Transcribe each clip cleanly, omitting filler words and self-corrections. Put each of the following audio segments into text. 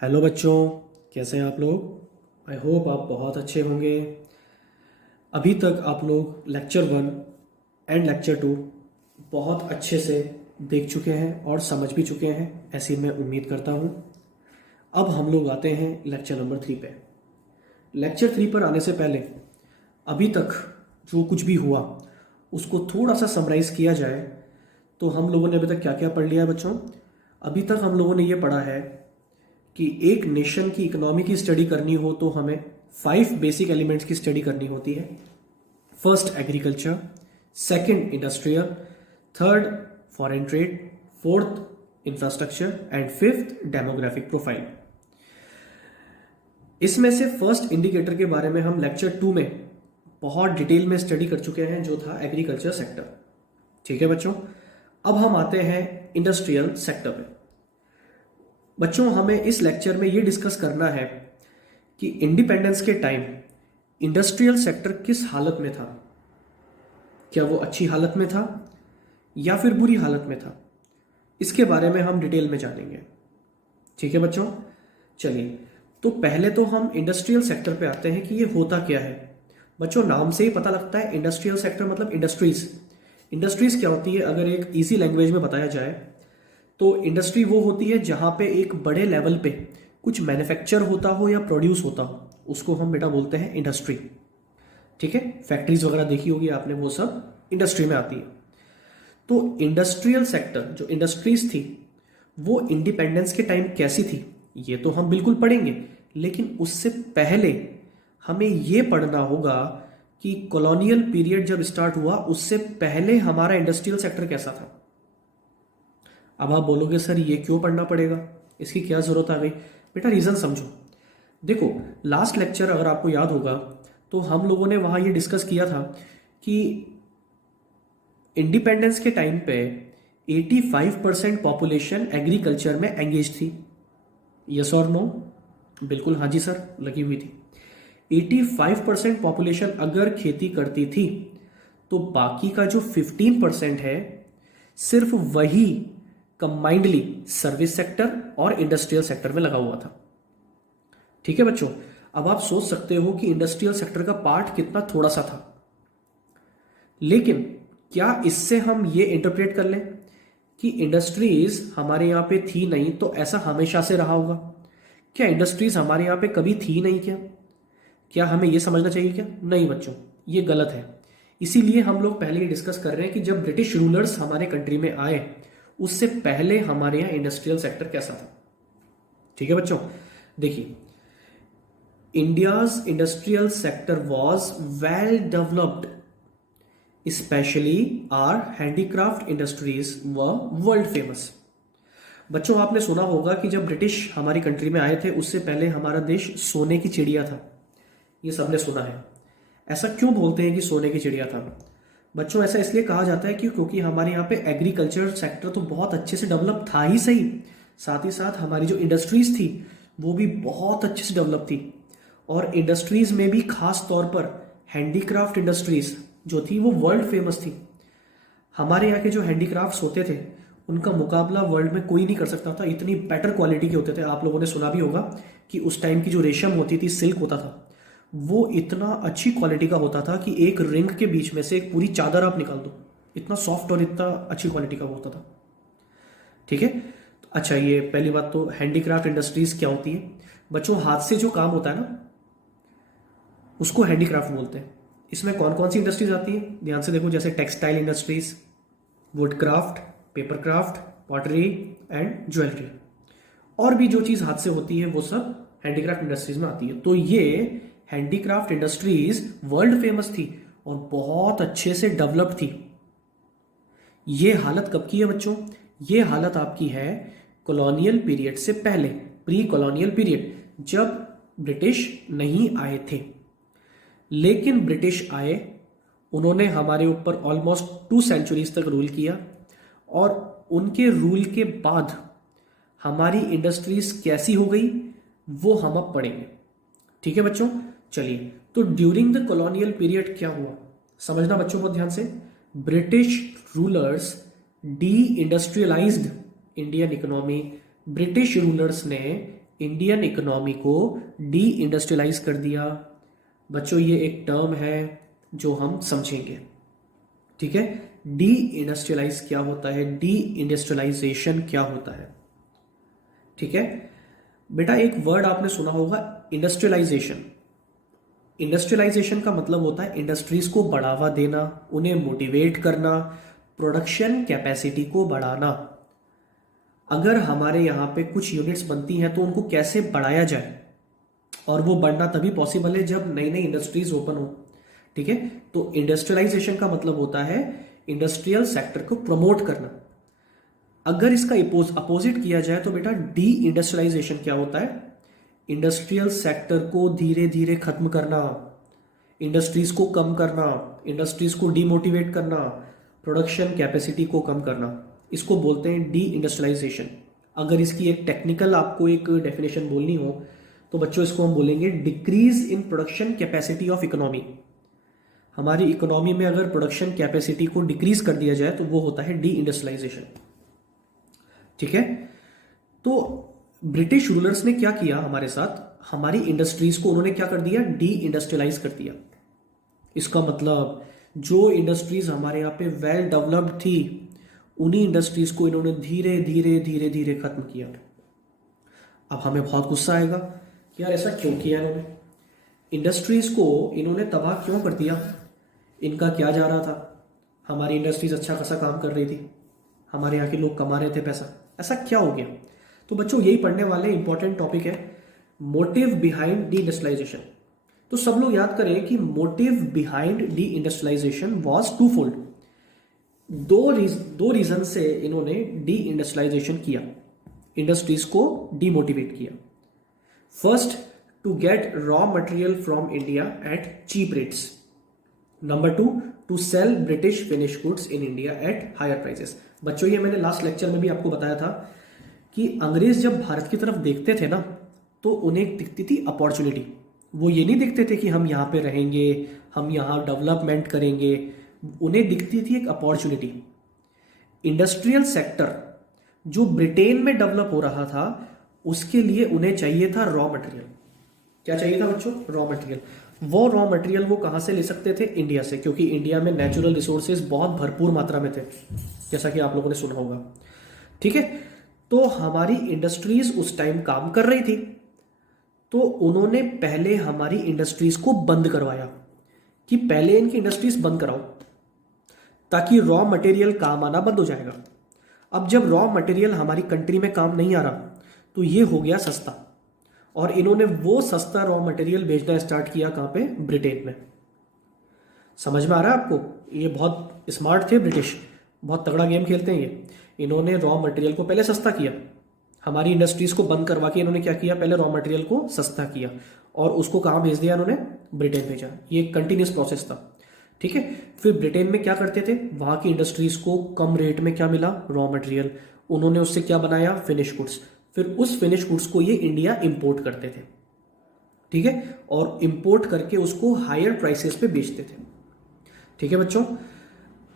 Hello बच्चों, कैसे हैं आप लोग। आई होप आप बहुत अच्छे होंगे। अभी तक आप लोग लेक्चर 1 एंड लेक्चर 2 बहुत अच्छे से देख चुके हैं और समझ भी चुके हैं, ऐसी मैं उम्मीद करता हूँ। अब हम लोग आते हैं लेक्चर नंबर 3 पे। लेक्चर 3 पर आने से पहले अभी तक जो कुछ भी हुआ उसको थोड़ा सा समराइज़ किया जाए तो हम लोगों ने अभी तक क्या क्या पढ़ लिया है बच्चों। अभी तक हम लोगों ने ये पढ़ा है कि एक नेशन की इकोनॉमी की स्टडी करनी हो तो हमें 5 बेसिक एलिमेंट्स की स्टडी करनी होती है। First agriculture, second industrial, third foreign trade, fourth infrastructure and fifth demographic profile. इसमें से फर्स्ट इंडिकेटर के बारे में हम लेक्चर 2 में बहुत डिटेल में स्टडी कर चुके हैं, जो था एग्रीकल्चर सेक्टर। ठीक है बच्चों, अब हम आते हैं इंडस्ट्रियल सेक्टर पे। बच्चों, हमें इस लेक्चर में ये डिस्कस करना है कि इंडिपेंडेंस के टाइम इंडस्ट्रियल सेक्टर किस हालत में था। क्या वो अच्छी हालत में था या फिर बुरी हालत में था, इसके बारे में हम डिटेल में जानेंगे। ठीक है बच्चों, चलिए तो पहले तो हम इंडस्ट्रियल सेक्टर पे आते हैं कि ये होता क्या है। बच्चों, नाम से ही पता लगता है इंडस्ट्रियल सेक्टर मतलब इंडस्ट्रीज। इंडस्ट्रीज क्या होती है, अगर एक इजी लैंग्वेज में बताया जाए तो इंडस्ट्री वो होती है जहां पे एक बड़े लेवल पे कुछ मैन्युफैक्चर होता हो या प्रोड्यूस होता हो, उसको हम बेटा बोलते हैं इंडस्ट्री। ठीक है, फैक्ट्रीज वगैरह देखी होगी आपने, वो सब इंडस्ट्री में आती है। तो इंडस्ट्रियल सेक्टर जो इंडस्ट्रीज थी वो इंडिपेंडेंस के टाइम कैसी थी ये तो हम बिल्कुल पढ़ेंगे, लेकिन उससे पहले हमें ये पढ़ना होगा कि कॉलोनियल पीरियड जब स्टार्ट हुआ उससे पहले हमारा इंडस्ट्रियल सेक्टर कैसा था। अब आप बोलोगे सर ये क्यों पढ़ना पड़ेगा, इसकी क्या जरूरत आ गई। बेटा रीजन समझो। देखो, लास्ट लेक्चर अगर आपको याद होगा तो हम लोगों ने वहां ये डिस्कस किया था कि इंडिपेंडेंस के टाइम पे 85% पॉपुलेशन एग्रीकल्चर में एंगेज थी। यस और नो? बिल्कुल हाँ जी सर, लगी हुई थी। 85% पॉपुलेशन अगर खेती करती थी तो बाकी का जो 15% है सिर्फ वही कंबाइंडली सर्विस सेक्टर और इंडस्ट्रियल सेक्टर में लगा हुआ था। ठीक है बच्चों, अब आप सोच सकते हो कि इंडस्ट्रियल सेक्टर का पार्ट कितना थोड़ा सा था, लेकिन क्या इससे हम ये इंटरप्रेट कर लें कि इंडस्ट्रीज हमारे यहां पे थी नहीं तो ऐसा हमेशा से रहा होगा। क्या इंडस्ट्रीज हमारे यहां पे कभी थी नहीं क्या हमें यह समझना चाहिए क्या? नहीं बच्चों, ये गलत है। इसीलिए हम लोग पहले ये डिस्कस कर रहे हैं कि जब ब्रिटिश रूलर्स हमारे कंट्री में आए उससे पहले हमारे यहां इंडस्ट्रियल सेक्टर कैसा था। ठीक है बच्चों, देखिए, India's industrial sector was well developed, specially are handicraft industries were world famous. बच्चों, आपने सुना होगा कि जब ब्रिटिश हमारी कंट्री में आए थे उससे पहले हमारा देश सोने की चिड़िया था। ये सबने सुना है। ऐसा क्यों बोलते हैं कि सोने की चिड़िया था? बच्चों, ऐसा इसलिए कहा जाता है कि क्योंकि हमारे यहाँ पे एग्रीकल्चर सेक्टर तो बहुत अच्छे से डेवलप था ही सही, साथ ही साथ हमारी जो इंडस्ट्रीज थी वो भी बहुत अच्छे से डेवलप थी। और इंडस्ट्रीज में भी खास तौर पर हैंडीक्राफ्ट इंडस्ट्रीज जो थी वो वर्ल्ड फेमस थी। हमारे यहाँ के जो हैंडीक्राफ्ट्स होते थे उनका मुकाबला वर्ल्ड में कोई नहीं कर सकता था, इतनी बेटर क्वालिटी के होते थे। आप लोगों ने सुना भी होगा कि उस टाइम की जो रेशम होती थी, सिल्क होता था, वो इतना अच्छी क्वालिटी का होता था कि एक रिंग के बीच में से एक पूरी चादर आप निकाल दो, इतना सॉफ्ट और इतना अच्छी क्वालिटी का होता था। ठीक है, अच्छा, ये पहली बात तो हैंडीक्राफ्ट इंडस्ट्रीज क्या होती है। बच्चों, हाथ से जो काम होता है ना उसको हैंडीक्राफ्ट बोलते हैं। इसमें कौन कौन सी इंडस्ट्रीज आती है, ध्यान से देखो, जैसे textile industries, would craft, paper craft, pottery and jewellery, और भी जो चीज हाथ से होती है वो सब हैंडीक्राफ्ट इंडस्ट्रीज में आती है। तो ये हैंडीक्राफ्ट इंडस्ट्रीज वर्ल्ड फेमस थी और बहुत अच्छे से डेवलप थी। ये हालत कब की है बच्चों? ये हालत आपकी है कॉलोनियल पीरियड से पहले, प्री कॉलोनियल पीरियड, जब ब्रिटिश नहीं आए थे। लेकिन ब्रिटिश आए, उन्होंने हमारे ऊपर ऑलमोस्ट 2 सेंचुरीज तक रूल किया, और उनके रूल के बाद हमारी इंडस्ट्रीज कैसी हो गई वो हम अब पढ़ेंगे। ठीक है बच्चों, चलिए, तो ड्यूरिंग द कॉलोनियल पीरियड क्या हुआ समझना बच्चों बहुत ध्यान से। British rulers D industrialised Indian economy. British rulers ने इंडियन इकोनॉमी को डी इंडस्ट्रियलाइज कर दिया। बच्चों ये एक टर्म है जो हम समझेंगे, ठीक है। डी इंडस्ट्रियलाइज क्या होता है, डी इंडस्ट्रियलाइजेशन क्या होता है, ठीक है। बेटा एक वर्ड आपने सुना होगा, इंडस्ट्रियलाइजेशन। इंडस्ट्रियलाइजेशन का मतलब होता है इंडस्ट्रीज को बढ़ावा देना, उन्हें मोटिवेट करना, प्रोडक्शन कैपेसिटी को बढ़ाना। अगर हमारे यहाँ पे कुछ यूनिट्स बनती हैं तो उनको कैसे बढ़ाया जाए, और वो बढ़ना तभी पॉसिबल है जब नई नई इंडस्ट्रीज ओपन हो, ठीक है। तो इंडस्ट्रियलाइजेशन का मतलब होता है इंडस्ट्रियल सेक्टर को प्रमोट करना। अगर इसका अपोजिट किया जाए तो बेटा डी इंडस्ट्रियलाइजेशन क्या होता है, इंडस्ट्रियल सेक्टर को धीरे धीरे खत्म करना, इंडस्ट्रीज को कम करना, इंडस्ट्रीज को डीमोटिवेट करना, प्रोडक्शन कैपेसिटी को कम करना, इसको बोलते हैं डी इंडस्ट्रियलाइजेशन। अगर इसकी एक टेक्निकल आपको एक डेफिनेशन बोलनी हो तो बच्चों इसको हम बोलेंगे decrease in production capacity of economy. हमारी इकोनॉमी में अगर प्रोडक्शन कैपेसिटी को डिक्रीज कर दिया जाए तो वो होता है डी इंडस्ट्रियलाइजेशन, ठीक है। तो ब्रिटिश रूलर्स ने क्या किया हमारे साथ, हमारी इंडस्ट्रीज को उन्होंने क्या कर दिया, डी इंडस्ट्रियलाइज कर दिया। इसका मतलब जो इंडस्ट्रीज हमारे यहाँ पे वेल डेवलप्ड थी उन्हीं इंडस्ट्रीज को इन्होंने धीरे धीरे धीरे धीरे खत्म किया। अब हमें बहुत गुस्सा आएगा कि यार ऐसा क्यों किया इन्होंने, इंडस्ट्रीज को इन्होंने तबाह क्यों कर दिया, इनका क्या जा रहा था, हमारी इंडस्ट्रीज अच्छा खासा काम कर रही थी, हमारे यहाँ के लोग कमा रहे थे पैसा, ऐसा क्या हो गया। तो बच्चों यही पढ़ने वाले इंपॉर्टेंट टॉपिक है, मोटिव बिहाइंड डी इंडस्ट्रियलाइजेशन। तो सब लोग याद करें कि motive behind deindustrialisation was two fold. दो रीजन से इन्होंने डी इंडस्ट्रियलाइजेशन किया, इंडस्ट्रीज को डीमोटिवेट किया। First, to get raw material from India at cheap rates. Number two, to sell British finish goods in India at higher prices. बच्चों ये मैंने last lecture में भी आपको बताया था कि अंग्रेज जब भारत की तरफ देखते थे ना तो उन्हें दिखती थी अपॉर्चुनिटी। वो ये नहीं देखते थे कि हम यहाँ पे रहेंगे, हम यहाँ डेवलपमेंट करेंगे, उन्हें दिखती थी एक अपॉर्चुनिटी। इंडस्ट्रियल सेक्टर जो ब्रिटेन में डेवलप हो रहा था उसके लिए उन्हें चाहिए था रॉ मटेरियल। क्या चाहिए था बच्चों, रॉ मटेरियल। वो रॉ मटेरियल वो कहाँ से ले सकते थे, इंडिया से, क्योंकि इंडिया में नेचुरल रिसोर्सेज बहुत भरपूर मात्रा में थे, जैसा कि आप लोगों ने सुना होगा, ठीक है। तो हमारी इंडस्ट्रीज उस टाइम काम कर रही थी तो उन्होंने पहले हमारी इंडस्ट्रीज को बंद करवाया कि पहले इनकी इंडस्ट्रीज बंद कराओ ताकि रॉ मटेरियल काम आना बंद हो जाएगा। अब जब रॉ मटेरियल हमारी कंट्री में काम नहीं आ रहा तो ये हो गया सस्ता, और इन्होंने वो सस्ता रॉ मटेरियल बेचना स्टार्ट किया कहाँ पे, ब्रिटेन में। समझ में आ रहा है आपको, ये बहुत स्मार्ट थे ब्रिटिश, बहुत तगड़ा गेम खेलते हैं ये। इन्होंने रॉ मटेरियल को पहले सस्ता किया, हमारी इंडस्ट्रीज को बंद करवा के इन्होंने क्या किया, पहले रॉ मटेरियल को सस्ता किया और उसको कहाँ भेज दिया इन्होंने, ब्रिटेन भेजा। ये एक कंटिन्यूस प्रोसेस था, ठीक है। फिर ब्रिटेन में क्या करते थे, वहां की इंडस्ट्रीज को कम रेट में क्या मिला, रॉ मटेरियल, उन्होंने उससे क्या बनाया, फिनिश गुड्स। फिर उस फिनिश गुड्स को ये इंडिया इंपोर्ट करते थे, ठीक है, और इंपोर्ट करके उसको हायर प्राइसेस पे बेचते थे, ठीक है बच्चों।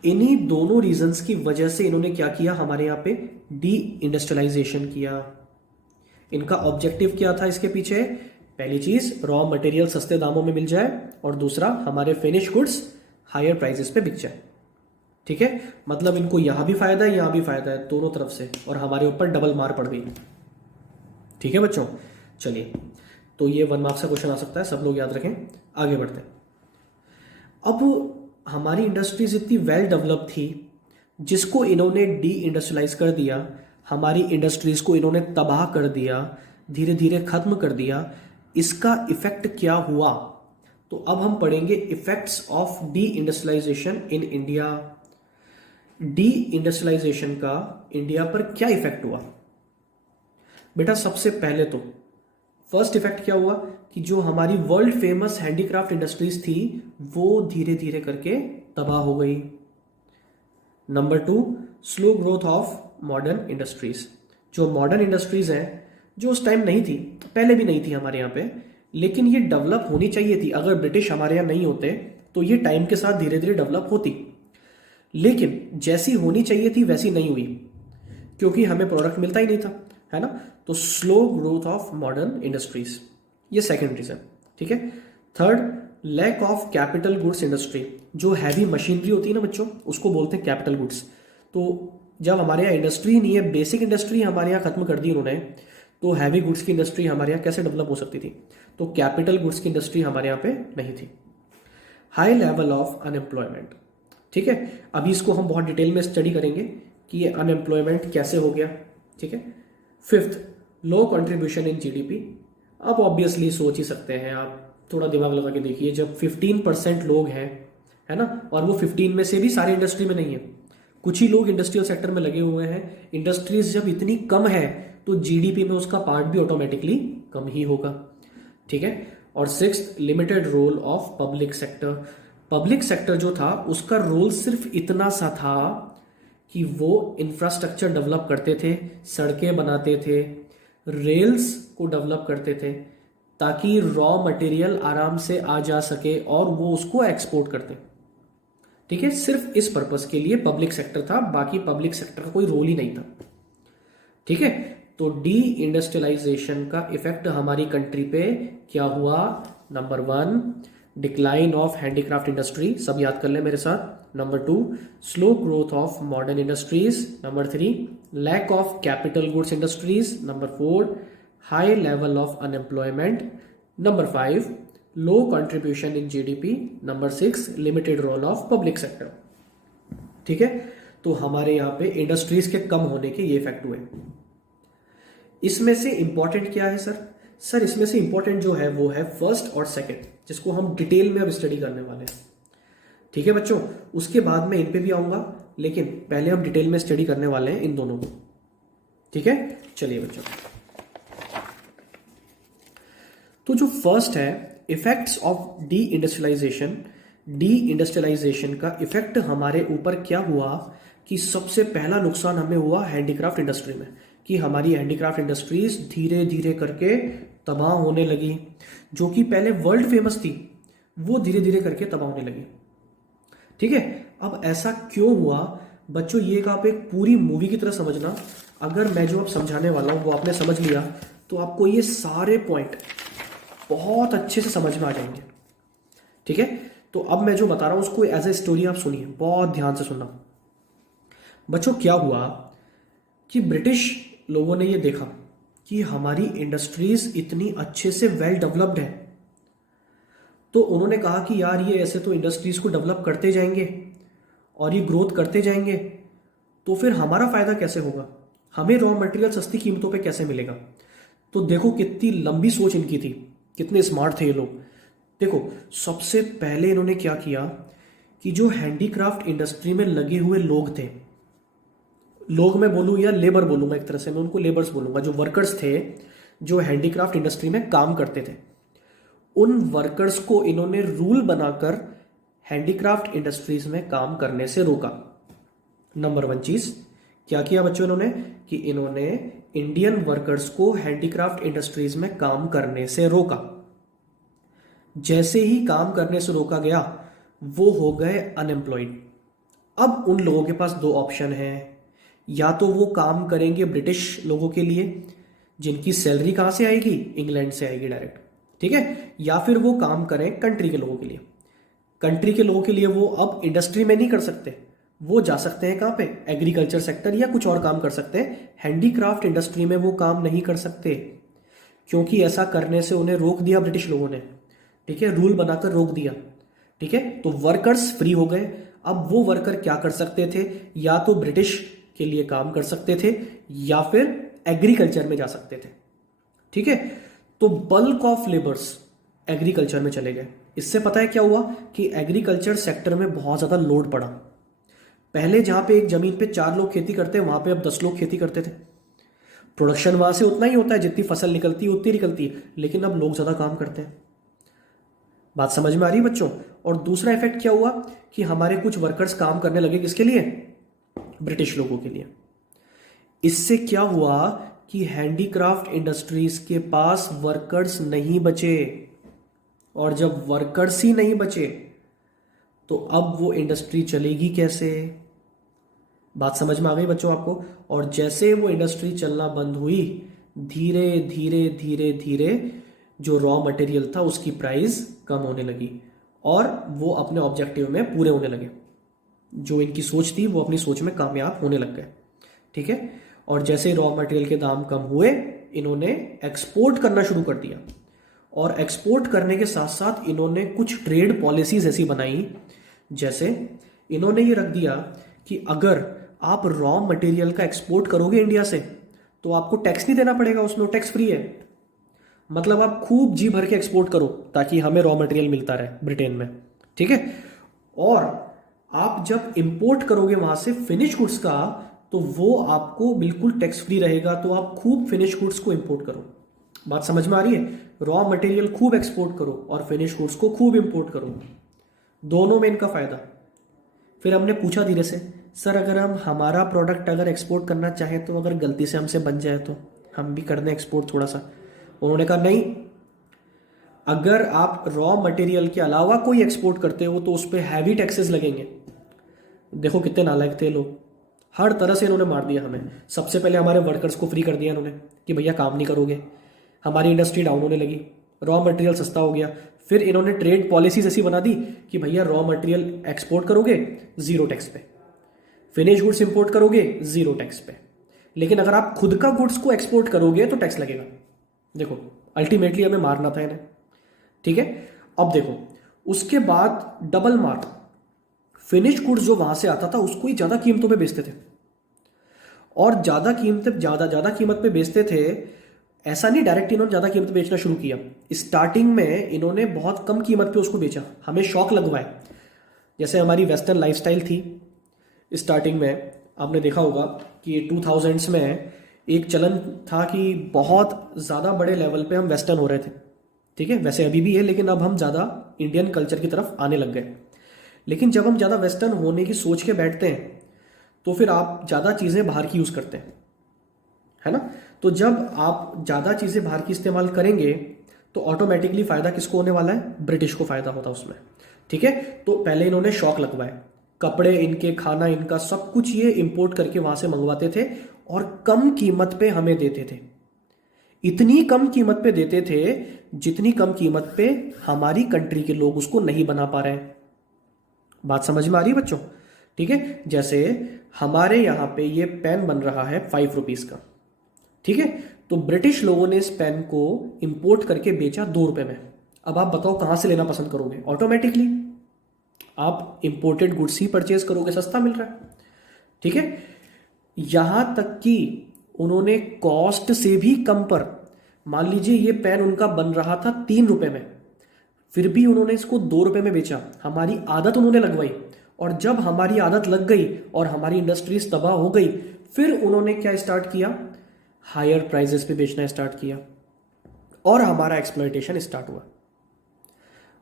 इन्हीं दोनों रीजंस की वजह से इन्होंने क्या किया, हमारे यहाँ पे डी इंडस्ट्रियलाइजेशन किया। इनका ऑब्जेक्टिव क्या था इसके पीछे, पहली चीज रॉ मटेरियल सस्ते दामों में मिल जाए, और दूसरा हमारे फिनिश गुड्स हायर प्राइसेस पे बिक जाए, ठीक है। मतलब इनको यहां भी फायदा है, यहां भी फायदा है, दोनों तरफ से, और हमारे ऊपर डबल मार पड़ गई, ठीक है बच्चों। चलिए, तो ये 1 मार्क्स का क्वेश्चन आ सकता है, सब लोग याद रखें। आगे बढ़ते हैं। अब हमारी इंडस्ट्रीज इतनी वेल डेवलप थी जिसको इन्होंने डी इंडस्ट्रियलाइज कर दिया, हमारी इंडस्ट्रीज को इन्होंने तबाह कर दिया, धीरे धीरे खत्म कर दिया। इसका इफेक्ट क्या हुआ, तो अब हम पढ़ेंगे effects of deindustrialisation in India. Deindustrialisation का इंडिया पर क्या इफेक्ट हुआ बेटा, सबसे पहले तो फर्स्ट इफेक्ट क्या हुआ कि जो हमारी वर्ल्ड फेमस हैंडीक्राफ्ट इंडस्ट्रीज थी वो धीरे धीरे करके तबाह हो गई। Number 2, slow growth of modern industries. जो मॉडर्न इंडस्ट्रीज हैं, जो उस टाइम नहीं थी, पहले भी नहीं थी हमारे यहाँ पे, लेकिन ये डेवलप होनी चाहिए थी। अगर ब्रिटिश हमारे यहाँ नहीं होते तो ये टाइम के साथ धीरे धीरे डेवलप होती, लेकिन जैसी होनी चाहिए थी वैसी नहीं हुई, क्योंकि हमें प्रोडक्ट मिलता ही नहीं था, है ना। तो slow growth of modern industries, ये सेकंड रीजन। ठीक है। Third, lack of capital goods industry. जो हैवी मशीनरी होती है ना बच्चों, उसको बोलते हैं कैपिटल गुड्स। तो जब हमारे यहाँ इंडस्ट्री नहीं है, बेसिक इंडस्ट्री हमारे यहाँ खत्म कर दी उन्होंने, तो हैवी गुड्स की इंडस्ट्री हमारे यहाँ कैसे डेवलप हो सकती थी? तो कैपिटल गुड्स की इंडस्ट्री हमारे यहाँ पे नहीं थी। High level of unemployment. ठीक है, अभी इसको हम बहुत डिटेल में स्टडी करेंगे कि ये अनएम्प्लॉयमेंट कैसे हो गया। ठीक है। Fifth, low contribution in GDP. अब ऑब्वियसली सोच ही सकते हैं आप, थोड़ा दिमाग लगा के देखिए, जब 15% लोग हैं, है ना, और वो 15 में से भी सारे इंडस्ट्री में नहीं है, कुछ ही लोग इंडस्ट्रियल सेक्टर में लगे हुए हैं। इंडस्ट्रीज जब इतनी कम है तो जीडीपी में उसका पार्ट भी ऑटोमेटिकली कम ही होगा। ठीक है। और sixth, limited role of public sector. Public sector जो था उसका रोल सिर्फ इतना सा था कि वो इंफ्रास्ट्रक्चर डेवलप करते थे, सड़कें बनाते थे, रेल्स को डेवलप करते थे, ताकि रॉ मटेरियल आराम से आ जा सके और वो उसको एक्सपोर्ट करते। ठीक है, सिर्फ इस पर्पस के लिए पब्लिक सेक्टर था, बाकी पब्लिक सेक्टर का कोई रोल ही नहीं था। ठीक है। तो डी इंडस्ट्रियलाइजेशन का इफेक्ट हमारी कंट्री पे क्या हुआ? Number 1, decline of handicraft industry, सब याद कर ले मेरे साथ। Number 2, slow growth of modern industries. Number 3, lack of capital goods industries. Number 4, high level of unemployment. Number 5, low contribution in GDP. Number 6, limited role of public sector. ठीक है। तो हमारे यहाँ पे इंडस्ट्रीज के कम होने के ये इफेक्ट हुए। इसमें से इंपॉर्टेंट क्या है सर? सर इसमें से इंपॉर्टेंट जो है वो है फर्स्ट और सेकंड, जिसको हम डिटेल में अब स्टडी करने वाले हैं। ठीक है बच्चों, उसके बाद मैं इन पे भी आऊंगा, लेकिन पहले हम डिटेल में स्टडी करने वाले हैं इन दोनों को। ठीक है, चलिए बच्चों। तो जो फर्स्ट है, effects of deindustrialisation. Deindustrialisation का इफेक्ट हमारे ऊपर क्या हुआ कि सबसे पहला नुकसान हमें हुआ हैंडीक्राफ्ट इंडस्ट्री में, कि हमारी हैंडीक्राफ्ट इंडस्ट्रीज धीरे धीरे करके तबाह होने लगी। जो कि पहले वर्ल्ड फेमस थी, वो धीरे धीरे करके तबाह होने लगी। ठीक है। अब ऐसा क्यों हुआ बच्चों, ये आप एक पूरी मूवी की तरह समझना। अगर मैं जो अब समझाने वाला हूं वो आपने समझ लिया तो आपको ये सारे पॉइंट बहुत अच्छे से समझ में आ जाएंगे। ठीक है। तो अब मैं जो बता रहा हूं उसको एज ए स्टोरी आप सुनिए, बहुत ध्यान से सुनना। बच्चों क्या हुआ कि ब्रिटिश लोगों ने ये देखा कि हमारी इंडस्ट्रीज इतनी अच्छे से वेल डेवलप्ड है, तो उन्होंने कहा कि यार ये ऐसे तो इंडस्ट्रीज को डेवलप करते जाएंगे और ये ग्रोथ करते जाएंगे, तो फिर हमारा फायदा कैसे होगा, हमें रॉ मटेरियल सस्ती कीमतों पे कैसे मिलेगा। तो देखो कितनी लंबी सोच इनकी थी, कितने स्मार्ट थे ये लोग। देखो सबसे पहले इन्होंने क्या किया कि जो हैंडीक्राफ्ट इंडस्ट्री में लगे हुए लोग थे, लोग मैं बोलूँ या लेबर बोलूँगा, एक तरह से मैं उनको लेबर्स बोलूँगा, जो वर्कर्स थे जो हैंडीक्राफ्ट इंडस्ट्री में काम करते थे, उन वर्कर्स को इन्होंने रूल बनाकर हैंडीक्राफ्ट इंडस्ट्रीज में काम करने से रोका। नंबर 1 चीज क्या किया बच्चों इन्होंने, कि इन्होंने इंडियन वर्कर्स को हैंडीक्राफ्ट इंडस्ट्रीज में काम करने से रोका। जैसे ही काम करने से रोका गया वो हो गए अनएम्प्लॉयड। अब उन लोगों के पास 2 ऑप्शन हैं, या तो वो काम करेंगे ब्रिटिश लोगों के लिए जिनकी सैलरी कहां से आएगी, इंग्लैंड से आएगी डायरेक्ट। ठीक है। या फिर वो काम करें कंट्री के लोगों के लिए। कंट्री के लोगों के लिए वो अब इंडस्ट्री में नहीं कर सकते, वो जा सकते हैं कहां पे, एग्रीकल्चर सेक्टर या कुछ और काम कर सकते हैं। हैंडीक्राफ्ट इंडस्ट्री में वो काम नहीं कर सकते, क्योंकि ऐसा करने से उन्हें रोक दिया ब्रिटिश लोगों ने। ठीक है, रूल बनाकर रोक दिया। ठीक है। तो वर्कर्स फ्री हो गए। अब वो वर्कर क्या कर सकते थे, या तो ब्रिटिश के लिए काम कर सकते थे या फिर एग्रीकल्चर में जा सकते थे। ठीक है। तो बल्क ऑफ लेबर्स एग्रीकल्चर में चले गए। इससे पता है क्या हुआ कि एग्रीकल्चर सेक्टर में बहुत ज्यादा लोड पड़ा। पहले जहां पे एक जमीन पे 4 लोग खेती करते हैं, वहां पे अब 10 लोग खेती करते थे। प्रोडक्शन वहां से उतना ही होता है, जितनी फसल निकलती है उतनी निकलती है, लेकिन अब लोग ज्यादा काम करते हैं। बात समझ में आ रही है बच्चों? और दूसरा इफेक्ट क्या हुआ कि हमारे कुछ वर्कर्स काम करने लगे, किसके लिए, ब्रिटिश लोगों के लिए। इससे क्या हुआ कि हैंडीक्राफ्ट इंडस्ट्रीज के पास वर्कर्स नहीं बचे, और जब वर्कर्स ही नहीं बचे तो अब वो इंडस्ट्री चलेगी कैसे। बात समझ में आ गई बच्चों आपको? और जैसे वो इंडस्ट्री चलना बंद हुई धीरे धीरे धीरे धीरे जो रॉ मटेरियल था उसकी प्राइस कम होने लगी और वो अपने ऑब्जेक्टिव में पूरे होने लगे। जो इनकी सोच थी वो अपनी सोच में कामयाब होने लग गए। ठीक है, और जैसे रॉ मटेरियल के दाम कम हुए, इन्होंने एक्सपोर्ट करना शुरू कर दिया। और एक्सपोर्ट करने के साथ साथ इन्होंने कुछ ट्रेड पॉलिसीज ऐसी बनाई, जैसे इन्होंने ये रख दिया कि अगर आप रॉ मटेरियल का एक्सपोर्ट करोगे इंडिया से तो आपको टैक्स नहीं देना पड़ेगा, उसमें टैक्स फ्री है। मतलब आप खूब जी भर के एक्सपोर्ट करो ताकि हमें रॉ मटेरियल मिलता रहे ब्रिटेन में। ठीक है, और आप जब इंपोर्ट करोगे वहां से फिनिश गुड्स का तो वो आपको बिल्कुल टैक्स फ्री रहेगा, तो आप खूब फिनिश गुड्स को इंपोर्ट करो। बात समझ में आ रही है? रॉ मटेरियल खूब एक्सपोर्ट करो और फिनिश गुड्स को खूब इंपोर्ट करो, दोनों में इनका फायदा। फिर हमने पूछा धीरे से, सर अगर हम हमारा प्रोडक्ट अगर एक्सपोर्ट करना चाहें तो अगर गलती से हमसे बन जाए तो हम भी कर दें एक्सपोर्ट थोड़ा सा? उन्होंने कहा नहीं, अगर आप रॉ मटेरियल के अलावा कोई एक्सपोर्ट करते हो तो उस पर हैवी टैक्सेस लगेंगे। देखो कितने नालायक थे लोग, हर तरह से इन्होंने मार दिया हमें। सबसे पहले हमारे वर्कर्स को फ्री कर दिया इन्होंने कि भैया काम नहीं करोगे, हमारी इंडस्ट्री डाउन होने लगी, रॉ मटेरियल सस्ता हो गया। फिर इन्होंने ट्रेड पॉलिसीज ऐसी बना दी कि भैया रॉ मटेरियल एक्सपोर्ट करोगे जीरो टैक्स पे, फिनिश गुड्स इंपोर्ट करोगे जीरो टैक्स पे, लेकिन अगर आप खुद का गुड्स को एक्सपोर्ट करोगे तो टैक्स लगेगा। देखो अल्टीमेटली हमें मारना था इन्हें। ठीक है, अब देखो उसके बाद डबल मार, फिनिश गुड्स जो वहां से आता था उसको ही ज्यादा कीमतों पे बेचते थे, और ज्यादा कीमत पे बेचते थे। ऐसा नहीं डायरेक्ट इन्होंने ज्यादा कीमत पे बेचना शुरू किया, स्टार्टिंग में इन्होंने बहुत कम कीमत पे उसको बेचा, हमें शौक लगवाए। जैसे हमारी वेस्टर्न लाइफस्टाइल थी स्टार्टिंग में, आपने देखा होगा कि 2000s में एक चलन था कि बहुत ज़्यादा बड़े लेवल पे हम वेस्टर्न हो रहे थे। ठीक है, वैसे अभी भी है लेकिन अब हम ज़्यादा इंडियन कल्चर की तरफ आने लग गए। लेकिन जब हम ज़्यादा वेस्टर्न होने की सोच के बैठते हैं तो फिर आप ज़्यादा चीज़ें बाहर की यूज़ करते हैं, है ना? तो जब आप ज़्यादा चीज़ें बाहर की इस्तेमाल करेंगे तो ऑटोमेटिकली फ़ायदा किसको होने वाला है? ब्रिटिश को फ़ायदा होता उसमें। ठीक है, तो पहले इन्होंने शौक लगवाए, कपड़े इनके, खाना इनका, सब कुछ ये इंपोर्ट करके वहां से मंगवाते थे और कम कीमत पे हमें देते थे। इतनी कम कीमत पे देते थे जितनी कम कीमत पे हमारी कंट्री के लोग उसको नहीं बना पा रहे हैं। बात समझ में आ रही है बच्चों? ठीक है, जैसे हमारे यहां पे ये पेन बन रहा है 5 रुपीज का। ठीक है, तो ब्रिटिश लोगों ने इस पेन को इंपोर्ट करके बेचा 2 रुपए में। अब आप बताओ कहां से लेना पसंद करोगे? ऑटोमेटिकली आप इंपोर्टेड गुड्स ही परचेज करोगे, सस्ता मिल रहा है। ठीक है, यहां तक कि उन्होंने कॉस्ट से भी कम पर, मान लीजिए ये पेन उनका बन रहा था 3 रुपए में, फिर भी उन्होंने इसको 2 रुपए में बेचा। हमारी आदत उन्होंने लगवाई, और जब हमारी आदत लग गई और हमारी इंडस्ट्रीज तबाह हो गई, फिर उन्होंने क्या स्टार्ट किया? हायर प्राइजेस पे बेचना स्टार्ट किया और हमारा एक्सप्लॉयटेशन स्टार्ट हुआ।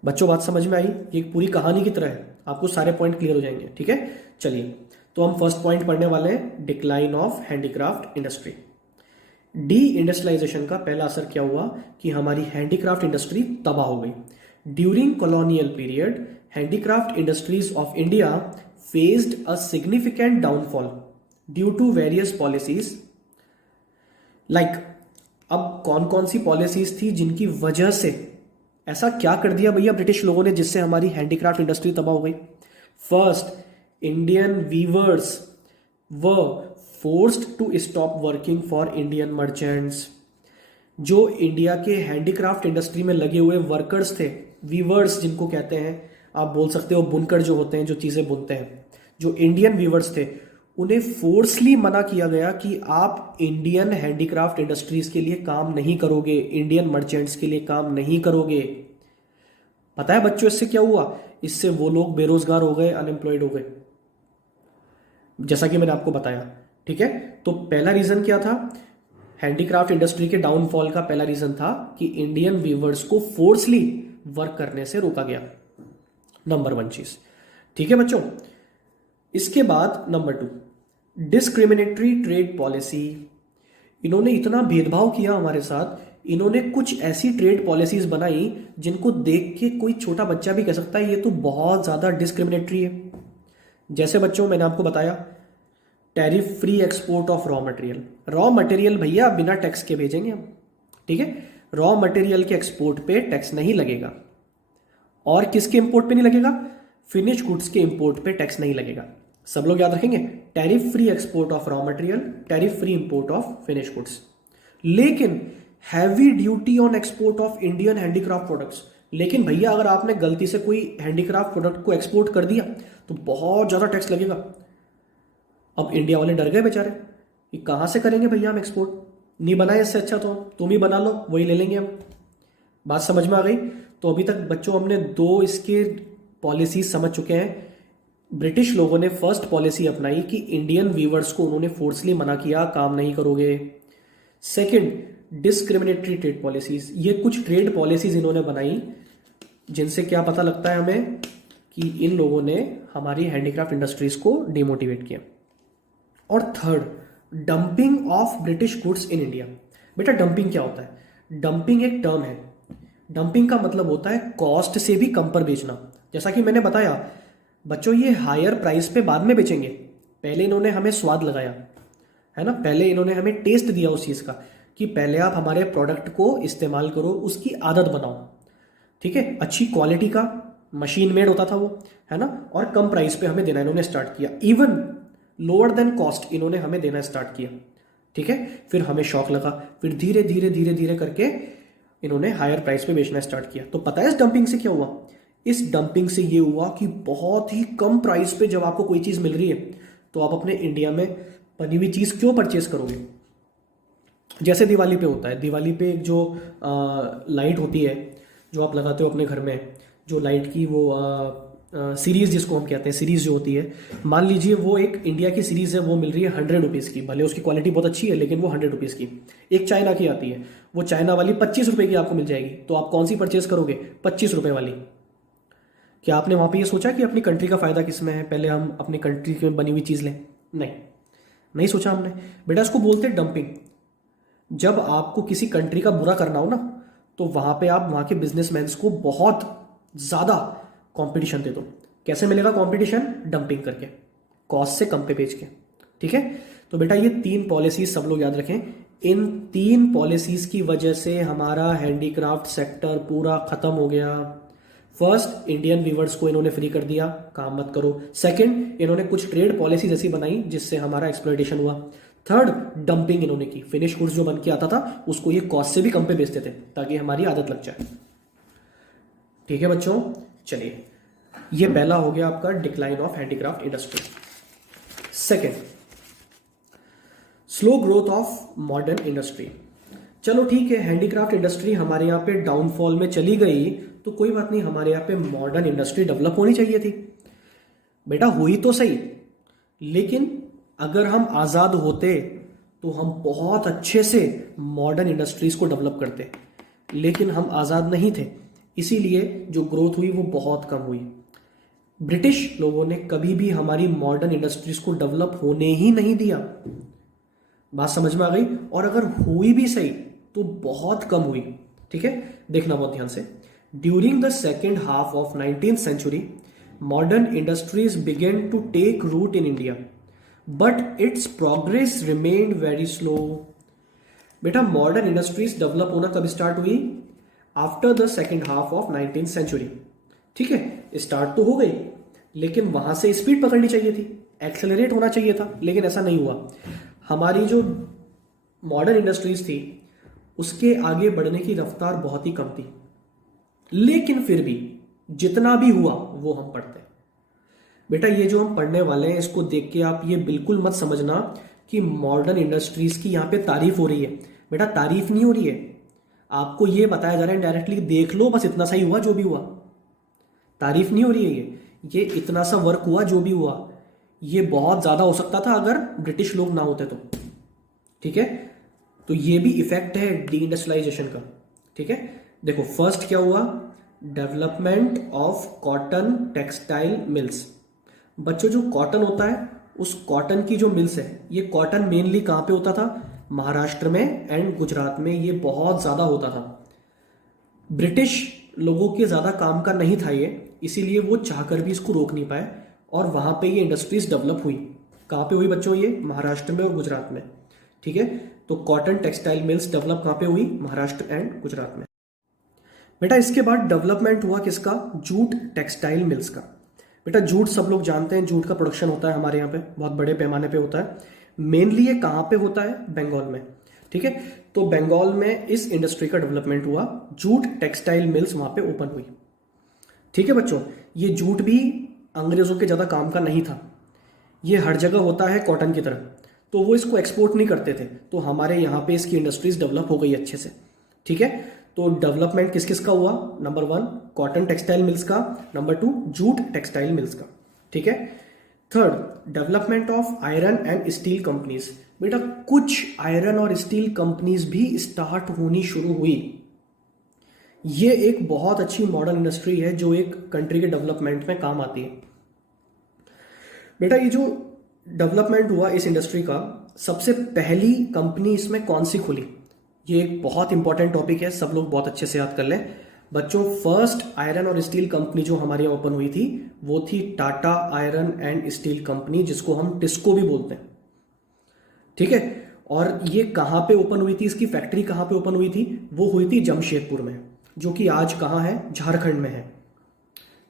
बच्चों बात समझ में आई? ये एक पूरी कहानी की तरह है, आपको सारे पॉइंट क्लियर हो जाएंगे। ठीक है, चलिए तो हम फर्स्ट पॉइंट पढ़ने वाले हैं, decline of handicraft industry. Deindustrialisation का पहला असर क्या हुआ कि हमारी हैंडीक्राफ्ट इंडस्ट्री तबाह हो गई। During colonial period handicraft industries of India faced a significant downfall due to various policies. Like अब कौन कौन सी पॉलिसीज थी जिनकी वजह से ऐसा क्या कर दिया भैया ब्रिटिश लोगों ने जिससे हमारी हैंडीक्राफ्ट इंडस्ट्री तबाह हो गई? First, Indian weavers were forced to stop working for Indian merchants. जो इंडिया के हैंडीक्राफ्ट इंडस्ट्री में लगे हुए वर्कर्स थे, वीवर्स जिनको कहते हैं, आप बोल सकते हो बुनकर जो होते हैं, जो चीजें बुनते हैं, जो इंडियन वीवर्स थे, उन्हें फोर्सली मना किया गया कि आप इंडियन हैंडीक्राफ्ट इंडस्ट्रीज के लिए काम नहीं करोगे, इंडियन मर्चेंट्स के लिए काम नहीं करोगे। पता है बच्चों इससे क्या हुआ? इससे वो लोग बेरोजगार हो गए, अनएम्प्लॉयड हो गए, जैसा कि मैंने आपको बताया। ठीक है, तो पहला रीजन क्या था? हैंडीक्राफ्ट इंडस्ट्री के डाउनफॉल का पहला रीजन था कि इंडियन वीवर्स को फोर्सली वर्क करने से रोका गया। नंबर 1 चीज। ठीक है बच्चों, इसके बाद नंबर 2, डिस्क्रिमिनेटरी ट्रेड पॉलिसी। इन्होंने इतना भेदभाव किया हमारे साथ, इन्होंने कुछ ऐसी ट्रेड पॉलिसीज बनाई जिनको देख के कोई छोटा बच्चा भी कह सकता है ये तो बहुत ज्यादा डिस्क्रिमिनेटरी है। जैसे बच्चों मैंने आपको बताया tariff free export of raw material. Raw material भैया बिना टैक्स के भेजेंगे हम, ठीक है। रॉ मटेरियल के एक्सपोर्ट पे टैक्स नहीं लगेगा। और किसके इंपोर्ट पे नहीं लगेगा? फिनिश गुड्स के इंपोर्ट पे टैक्स नहीं लगेगा। सब लोग याद रखेंगे, tariff free export of raw material, tariff free import of finish goods. लेकिन heavy duty on export of Indian handicraft products. लेकिन भैया अगर आपने गलती से कोई हैंडीक्राफ्ट प्रोडक्ट को एक्सपोर्ट कर दिया तो बहुत ज्यादा टैक्स लगेगा। अब इंडिया वाले डर गए बेचारे कि कहां से करेंगे भैया हम एक्सपोर्ट, नहीं बनाए इससे अच्छा तो तुम ही बना लो, वही ले लेंगे हम। बात समझ में आ गई? तो अभी तक बच्चों हमने दो इसके पॉलिसीज समझ चुके हैं। ब्रिटिश लोगों ने फर्स्ट पॉलिसी अपनाई कि इंडियन वीवर्स को उन्होंने फोर्सली मना किया, काम नहीं करोगे। Second, discriminatory trade policies. ये कुछ ट्रेड पॉलिसीज इन्होंने बनाई जिनसे क्या पता लगता है हमें कि इन लोगों ने हमारी हैंडीक्राफ्ट इंडस्ट्रीज को डिमोटिवेट किया। और third, dumping of British goods in India. बेटा डंपिंग क्या होता है? डंपिंग एक टर्म है। डंपिंग का मतलब होता है कॉस्ट से भी कम पर बेचना। जैसा कि मैंने बताया बच्चों, ये हायर प्राइस पे बाद में बेचेंगे, पहले इन्होंने हमें स्वाद लगाया है ना, पहले इन्होंने हमें टेस्ट दिया उस चीज का कि पहले आप हमारे प्रोडक्ट को इस्तेमाल करो, उसकी आदत बनाओ, ठीक है। अच्छी क्वालिटी का मशीन मेड होता था वो, है ना, और कम प्राइस पे हमें देना इन्होंने स्टार्ट किया। इवन लोअर देन कॉस्ट इन्होंने हमें देना स्टार्ट किया, ठीक है। फिर हमें शौक लगा, फिर धीरे धीरे धीरे धीरे करके इन्होंने हायर प्राइस पे बेचना स्टार्ट किया। तो पता है इस डंपिंग से क्या हुआ? इस डंपिंग से ये हुआ कि बहुत ही कम प्राइस पे जब आपको कोई चीज मिल रही है तो आप अपने इंडिया में बनी हुई चीज क्यों परचेस करोगे? जैसे दिवाली पे होता है, दिवाली पे एक जो लाइट होती है जो आप लगाते हो अपने घर में, जो लाइट की वो सीरीज जिसको हम कहते हैं, सीरीज जो होती है, मान लीजिए वो एक इंडिया की सीरीज है, वो मिल रही है 100 रुपीज़ की, भले उसकी क्वालिटी बहुत अच्छी है लेकिन वो 100 रुपीज़ की। एक चाइना की आती है, वो चाइना वाली 25 रुपए की आपको मिल जाएगी, तो आप कौन सी परचेस करोगे? 25 रुपए वाली। क्या आपने वहां पे ये सोचा कि अपनी कंट्री का फायदा किस में है, पहले हम अपनी कंट्री में बनी हुई चीज़ लें? नहीं, नहीं सोचा हमने। बेटा इसको बोलते हैं डंपिंग। जब आपको किसी कंट्री का बुरा करना हो ना, तो वहां पे आप वहां के बिजनेसमैन को बहुत ज्यादा कंपटीशन दे दो। कैसे मिलेगा कंपटीशन? डंपिंग करके, कॉस्ट से कम पे बेच के, ठीक है। तो बेटा ये 3 पॉलिसीज सब लोग याद रखें। इन 3 पॉलिसीज की वजह से हमारा हैंडीक्राफ्ट सेक्टर पूरा खत्म हो गया। फर्स्ट, इंडियन वीवर्स को इन्होंने फ्री कर दिया, काम मत करो। सेकंड, इन्होंने कुछ ट्रेड पॉलिसीज ऐसी बनाई जिससे हमारा एक्सप्लॉयटेशन हुआ। थर्ड, डंपिंग इन्होंने की, फिनिश गुड्स जो बन के आता था उसको ये कॉस्ट से भी कम पे बेचते थे ताकि हमारी आदत लग जाए, ठीक है बच्चों। चलिए, ये पहला हो गया आपका decline of handicraft industry. Second, slow growth of modern industry. चलो ठीक है, हैंडीक्राफ्ट इंडस्ट्री हमारे यहाँ पे डाउनफॉल में चली गई तो कोई बात नहीं, हमारे यहाँ पे मॉडर्न इंडस्ट्री डेवलप होनी चाहिए थी। बेटा हुई तो सही, लेकिन अगर हम आजाद होते तो हम बहुत अच्छे से मॉडर्न इंडस्ट्रीज को डेवलप करते, लेकिन हम आजाद नहीं थे, इसीलिए जो ग्रोथ हुई वो बहुत कम हुई। ब्रिटिश लोगों ने कभी भी हमारी मॉडर्न इंडस्ट्रीज को डेवलप होने ही नहीं दिया। बात समझ में आ गई? और अगर हुई भी सही तो बहुत कम हुई, ठीक है। देखना बहुत ध्यान से, during the second half of 19th century modern industries began to take root in India but its progress remained very slow. बेटा मॉडर्न इंडस्ट्रीज डेवलप होना कब स्टार्ट हुई? After the second half of 19th century, ठीक है। Start तो हो गई लेकिन वहां से स्पीड पकड़नी चाहिए थी, एक्सेलरेट होना चाहिए था, लेकिन ऐसा नहीं हुआ। हमारी जो मॉडर्न इंडस्ट्रीज थी उसके आगे बढ़ने की रफ्तार बहुत ही कम थी, लेकिन फिर भी जितना भी हुआ वो हम पढ़ते। बेटा ये जो हम पढ़ने वाले हैं इसको देख के आप ये बिल्कुल मत समझना कि मॉडर्न इंडस्ट्रीज की यहाँ पे तारीफ हो रही है। बेटा तारीफ नहीं हो रही है, आपको ये बताया जा रहा है डायरेक्टली, देख लो बस इतना सा ही हुआ जो भी हुआ। तारीफ नहीं हो रही है, ये इतना सा वर्क हुआ जो भी हुआ, ये बहुत ज्यादा हो सकता था अगर ब्रिटिश लोग ना होते तो, ठीक है। तो ये भी इफेक्ट है डी इंडस्ट्रियलाइजेशन का, ठीक है। देखो फर्स्ट क्या हुआ? Development of cotton textile mills. बच्चों जो कॉटन होता है, उस कॉटन की जो मिल्स है, ये कॉटन मेनली कहां पे होता था? महाराष्ट्र में एंड गुजरात में ये बहुत ज्यादा होता था। ब्रिटिश लोगों के ज्यादा काम का नहीं था ये, इसीलिए वो चाहकर भी इसको रोक नहीं पाए और वहां पे ये इंडस्ट्रीज डेवलप हुई। कहाँ पे हुई बच्चों? ये महाराष्ट्र में और गुजरात में। ठीक है, तो कॉटन टेक्सटाइल मिल्स डेवलप कहाँ पे हुई? महाराष्ट्र एंड गुजरात में। बेटा इसके बाद डेवलपमेंट हुआ किसका? जूट टेक्सटाइल मिल्स का। बेटा जूट सब लोग जानते हैं, जूट का प्रोडक्शन होता है हमारे यहाँ पे, बहुत बड़े पैमाने पे होता है। मेनली ये कहाँ पे होता है? बंगाल में। ठीक है, तो बंगाल में इस इंडस्ट्री का डेवलपमेंट हुआ, जूट टेक्सटाइल मिल्स वहां पे ओपन हुई। ठीक है बच्चों, ये जूट भी अंग्रेजों के ज्यादा काम का नहीं था, ये हर जगह होता है कॉटन की तरह, तो वो इसको एक्सपोर्ट नहीं करते थे, तो हमारे यहाँ पे इसकी इंडस्ट्रीज डेवलप हो गई अच्छे से। ठीक है, तो डेवलपमेंट किस किस का हुआ? नंबर 1 कॉटन टेक्सटाइल मिल्स का, नंबर 2 जूट टेक्सटाइल मिल्स का। ठीक है, third development of iron and steel companies. बेटा कुछ आयरन और स्टील कंपनीज भी स्टार्ट होनी शुरू हुई। ये एक बहुत अच्छी मॉडर्न इंडस्ट्री है जो एक कंट्री के डेवलपमेंट में काम आती है। बेटा ये जो डेवलपमेंट हुआ इस इंडस्ट्री का, सबसे पहली कंपनी इसमें कौन सी खुली? ये एक बहुत इंपॉर्टेंट टॉपिक है, सब लोग बहुत अच्छे से याद कर लें बच्चों। फर्स्ट आयरन और स्टील कंपनी जो हमारे यहाँ ओपन हुई थी वो थी Tata iron and steel company, जिसको हम टिस्को भी बोलते हैं। ठीक है, और ये कहाँ पे ओपन हुई थी? इसकी फैक्ट्री कहाँ पे ओपन हुई थी? वो हुई थी जमशेदपुर में, जो कि आज कहाँ है? झारखंड में है।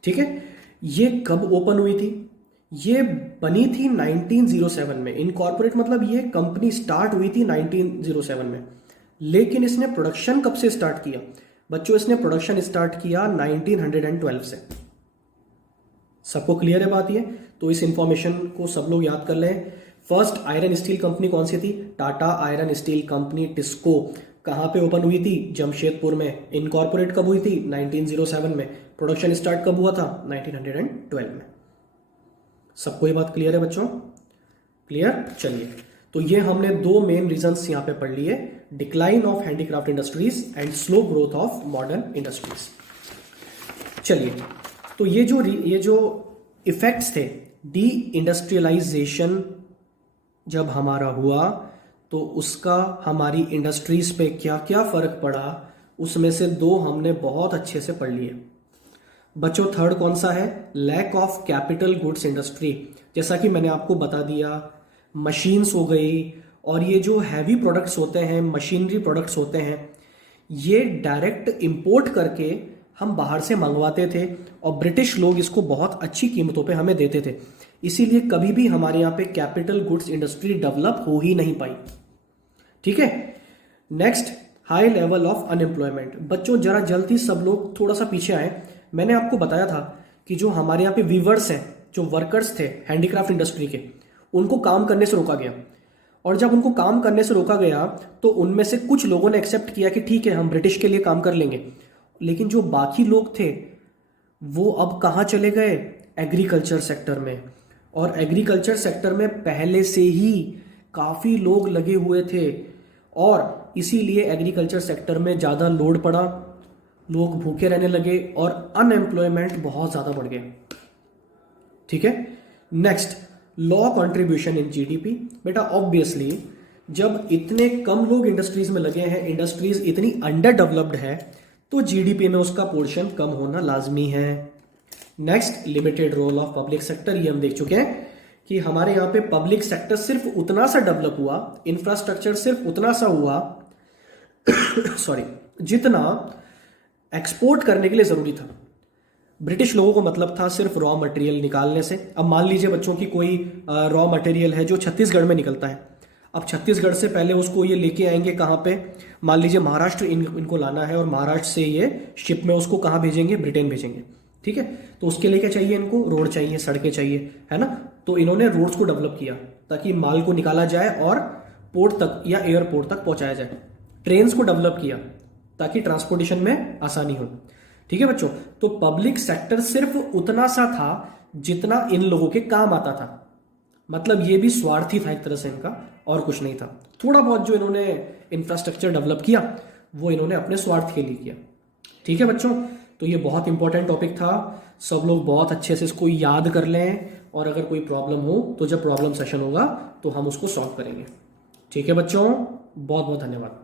ठीक है, ये कब ओपन हुई थी? ये बनी थी 1907 में। इनकॉर्पोरेट मतलब ये कंपनी स्टार्ट हुई थी 1907 में, लेकिन इसने प्रोडक्शन कब से स्टार्ट किया? बच्चों इसने प्रोडक्शन स्टार्ट किया 1912 से। सबको क्लियर है बात ये? तो इस इंफॉर्मेशन को सब लोग याद कर लें। फर्स्ट आयरन स्टील कंपनी कौन सी थी? Tata iron steel company TISCO. कहां पे ओपन हुई थी? जमशेदपुर में। इनकॉर्पोरेट कब हुई थी? 1907 में। प्रोडक्शन स्टार्ट कब हुआ था? 1912 में। सबको ये बात क्लियर है बच्चों? क्लियर? चलिए, तो ये हमने दो मेन रीजंस यहां पे पढ़ लिए, decline of handicraft industries and slow growth of modern industries. चलिए, तो ये जो इफेक्ट्स थे, डी इंडस्ट्रियलाइजेशन जब हमारा हुआ तो उसका हमारी इंडस्ट्रीज पे क्या क्या फर्क पड़ा, उसमें से दो हमने बहुत अच्छे से पढ़ लिए बच्चों। थर्ड कौन सा है? Lack of capital goods industry. जैसा कि मैंने आपको बता दिया, मशीन्स हो गई और ये जो हैवी प्रोडक्ट्स होते हैं, मशीनरी प्रोडक्ट्स होते हैं, ये डायरेक्ट इंपोर्ट करके हम बाहर से मंगवाते थे और ब्रिटिश लोग इसको बहुत अच्छी कीमतों पे हमें देते थे। इसीलिए कभी भी हमारे यहाँ पे कैपिटल गुड्स इंडस्ट्री डेवलप हो ही नहीं पाई। ठीक है, next high level of unemployment. बच्चों जरा जल्दी सब लोग थोड़ा सा पीछे आए। मैंने आपको बताया था कि जो हमारे यहाँ पे वीवर्स हैं, जो वर्कर्स थे हैंडीक्राफ्ट इंडस्ट्री के, उनको काम करने से रोका गया। और जब उनको काम करने से रोका गया तो उनमें से कुछ लोगों ने एक्सेप्ट किया कि ठीक है हम ब्रिटिश के लिए काम कर लेंगे, लेकिन जो बाकी लोग थे वो अब कहाँ चले गए? एग्रीकल्चर सेक्टर में। और एग्रीकल्चर सेक्टर में पहले से ही काफ़ी लोग लगे हुए थे और इसीलिए एग्रीकल्चर सेक्टर में ज़्यादा लोड पड़ा, लोग भूखे रहने लगे और अनएम्प्लॉयमेंट बहुत ज़्यादा बढ़ गया। ठीक है, next law contribution in GDP. बेटा ऑब्वियसली जब इतने कम लोग इंडस्ट्रीज में लगे हैं, इंडस्ट्रीज इतनी अंडर डेवलप्ड है, तो जीडीपी में उसका पोर्शन कम होना लाजमी है। Next limited role of public sector. ये हम देख चुके हैं कि हमारे यहाँ पे पब्लिक सेक्टर सिर्फ उतना सा डेवलप हुआ, इंफ्रास्ट्रक्चर सिर्फ उतना सा हुआ सॉरी, जितना एक्सपोर्ट करने के लिए जरूरी था। ब्रिटिश लोगों को मतलब था सिर्फ रॉ मटेरियल निकालने से। अब मान लीजिए बच्चों की कोई रॉ मटेरियल है जो छत्तीसगढ़ में निकलता है, अब छत्तीसगढ़ से पहले उसको ये लेके आएंगे कहाँ पे? मान लीजिए महाराष्ट्र इनको लाना है और महाराष्ट्र से ये शिप में उसको कहाँ भेजेंगे? ब्रिटेन भेजेंगे। ठीक है, तो उसके लिए क्या चाहिए इनको? रोड चाहिए, सड़कें चाहिए, है ना? तो इन्होंने रोड्स को डेवलप किया ताकि माल को निकाला जाए और पोर्ट तक या एयरपोर्ट तक पहुंचाया जाए। ट्रेन्स को डेवलप किया ताकि ट्रांसपोर्टेशन में आसानी हो। ठीक है बच्चों, तो पब्लिक सेक्टर सिर्फ उतना सा था जितना इन लोगों के काम आता था। मतलब ये भी स्वार्थी था एक तरह से इनका, और कुछ नहीं था। थोड़ा बहुत जो इन्होंने इंफ्रास्ट्रक्चर डेवलप किया वो इन्होंने अपने स्वार्थ के लिए किया। ठीक है बच्चों, तो ये बहुत इंपॉर्टेंट टॉपिक था, सब लोग बहुत अच्छे से इसको याद कर लें और अगर कोई प्रॉब्लम हो तो जब प्रॉब्लम सेशन होगा तो हम उसको सॉल्व करेंगे। ठीक है बच्चों, बहुत बहुत धन्यवाद।